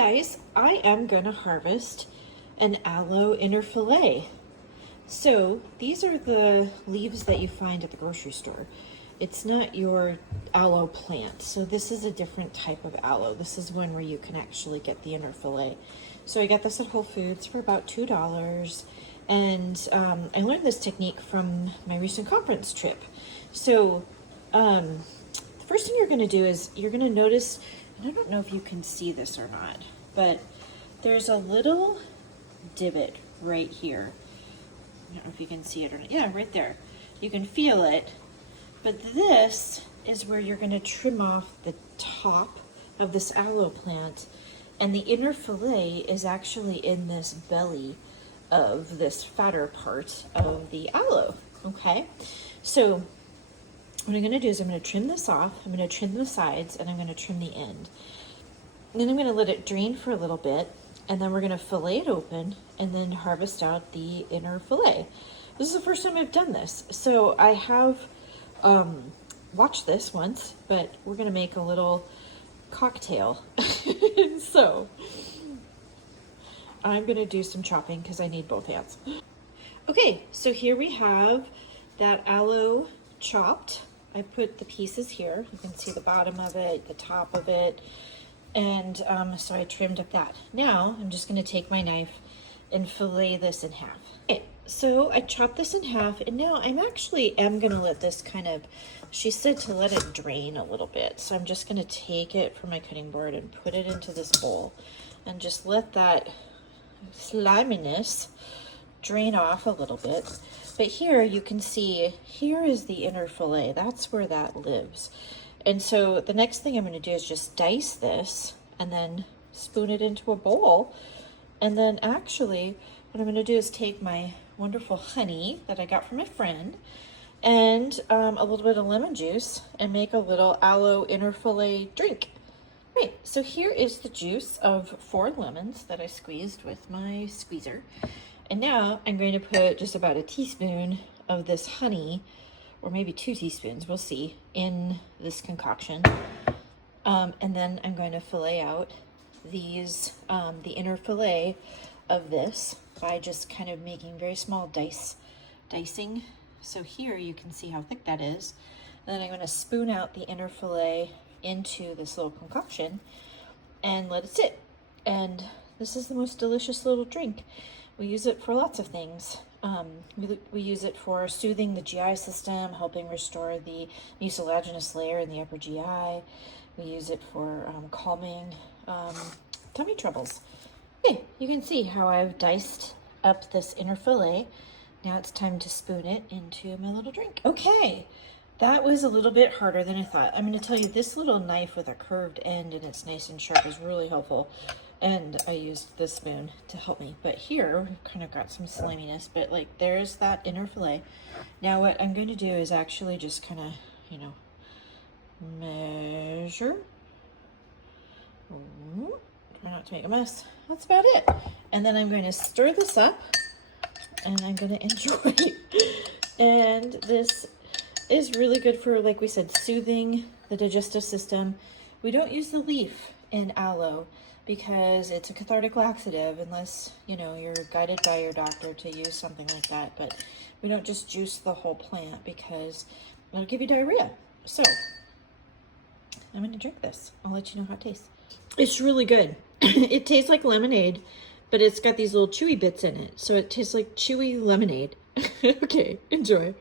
guys, I am going to harvest an aloe inner fillet. So these are the leaves that you find at the grocery store. It's not your aloe plant. So this is a different type of aloe. This is one where you can actually get the inner fillet. So I got this at Whole Foods for about $2. And I learned this technique from my recent conference trip. So the first thing you're going to do is you're going to notice, and I don't know if you can see this or not, but there's a little divot right here. I don't know if you can see it or not. Yeah, right there. You can feel it. But this is where you're going to trim off the top of this aloe plant. And the inner fillet is actually in this belly of this fatter part of the aloe. Okay? So what I'm going to do is I'm going to trim this off. I'm going to trim the sides and I'm going to trim the end. And then I'm going to let it drain for a little bit. And then we're going to fillet it open and then harvest out the inner fillet. This is the first time I've done this. So I have watched this once, but we're going to make a little cocktail. So I'm going to do some chopping because I need both hands. Okay, so here we have that aloe chopped. I put the pieces here. You can see the bottom of it, the top of it. And so I trimmed up that. Now I'm just going to take my knife and fillet this in half. Okay, so I chopped this in half, and now I'm actually going to let this kind of, she said to let it drain a little bit. So I'm just going to take it from my cutting board and put it into this bowl and just let that sliminess drain off a little bit. But here you can see, here is the inner fillet. That's where that lives. And so the next thing I'm going to do is just dice this and then spoon it into a bowl. And then actually what I'm going to do is take my wonderful honey that I got from a friend and a little bit of lemon juice and make a little aloe inner fillet drink. Right, so here is the juice of 4 lemons that I squeezed with my squeezer. And now I'm going to put just about a teaspoon of this honey, or maybe 2 teaspoons, we'll see, in this concoction. And then I'm going to fillet out these, the inner fillet of this by just kind of making very small dicing. So here you can see how thick that is. And then I'm going to spoon out the inner fillet into this little concoction and let it sit. And this is the most delicious little drink. We use it for lots of things. We use it for soothing the GI system, helping restore the mucilagenous layer in the upper GI. We use it for calming tummy troubles. Okay, you can see how I've diced up this inner fillet. Now it's time to spoon it into my little drink. Okay, that was a little bit harder than I thought. I'm going to tell you, this little knife with a curved end and it's nice and sharp is really helpful. And I used the spoon to help me. But here, we've kind of got some sliminess, but like there's that inner fillet. Now what I'm going to do is actually just kind of, you know, measure. Ooh, try not to make a mess. That's about it. And then I'm going to stir this up and I'm going to enjoy. And this is really good for, like we said, soothing the digestive system. We don't use the leaf in aloe because it's a cathartic laxative unless, you know, you're guided by your doctor to use something like that. But we don't just juice the whole plant because it'll give you diarrhea. So I'm going to drink this. I'll let you know how it tastes. It's really good. It tastes like lemonade, but it's got these little chewy bits in it. So it tastes like chewy lemonade. Okay, enjoy.